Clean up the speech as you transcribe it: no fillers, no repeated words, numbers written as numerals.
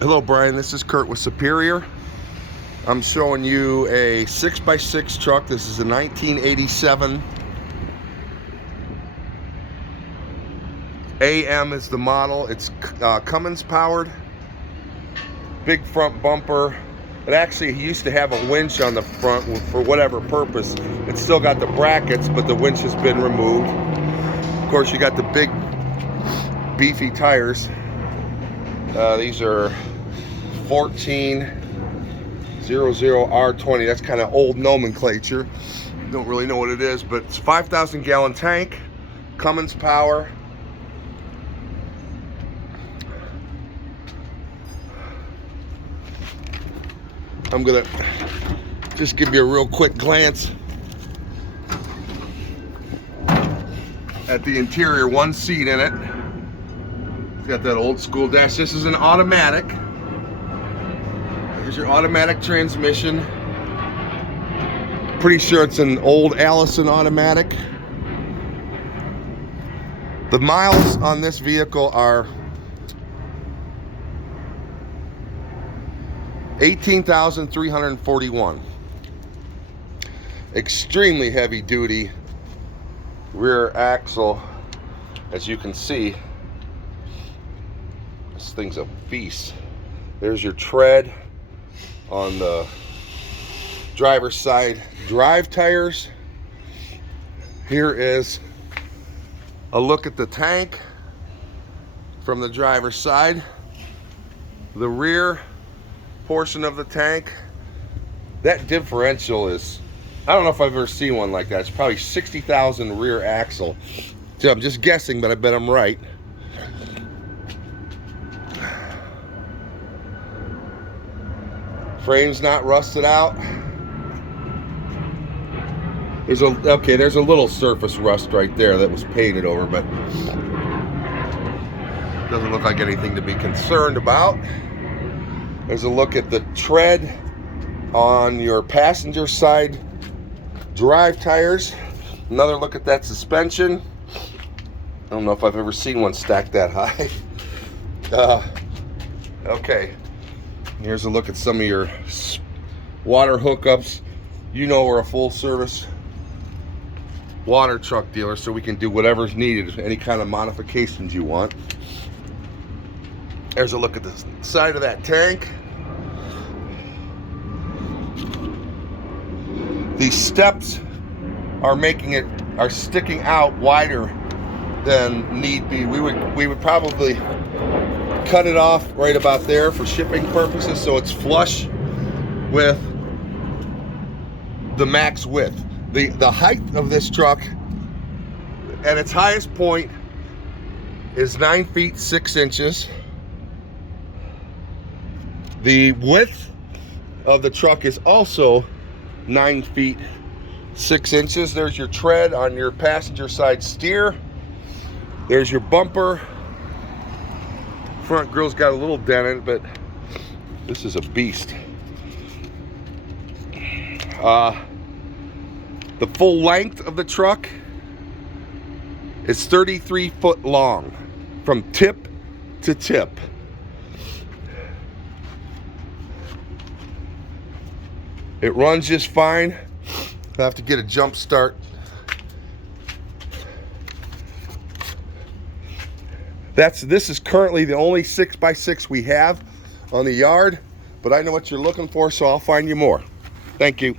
Hello Brian, this is Kurt with Superior. I'm showing you a 6x6 truck. This is a 1987. AM is the model. It's Cummins powered. Big front bumper. It actually used to have a winch on the front for whatever purpose. It's still got the brackets, but the winch has been removed. Of course, you got the big beefy tires. These are 1400R20. That's kind of old nomenclature. Don't really know what it is, but it's a 5,000 gallon tank, Cummins power. I'm gonna just give you a real quick glance at the interior. One seat in it. It's got that old school dash. This is an automatic. Here's your automatic transmission. Pretty sure it's an old Allison automatic. The miles on this vehicle are 18,341. Extremely heavy duty rear axle. As you can see, this thing's a beast. There's your tread on the driver's side drive tires. Here is a look at the tank from the driver's side. The rear portion of the tank, that differential is, I don't know if I've ever seen one like that. It's probably 60,000 rear axle. So I'm just guessing, but I bet I'm right. Frame's not rusted out. There's a little surface rust right there that was painted over, but doesn't look like anything to be concerned about. There's a look at the tread on your passenger side drive tires. Another look at that suspension. I don't know if I've ever seen one stacked that high. Okay. Here's a look at some of your water hookups. You know we're a full service water truck dealer, so we can do whatever's needed, any kind of modifications you want. There's a look at the side of that tank. These steps are sticking out wider than need be. We would probably cut it off right about there for shipping purposes, so it's flush with the max width. The height of this truck at its highest point is 9 feet 6 inches. The width of the truck is also 9 feet 6 inches. There's your tread on your passenger side steer. There's your bumper. Front grill's got a little dent in it, but this is a beast. The full length of the truck is 33 foot long from tip to tip. It runs just fine. I have to get a jump start. This is currently the only 6x6 we have on the yard, but I know what you're looking for, so I'll find you more. Thank you.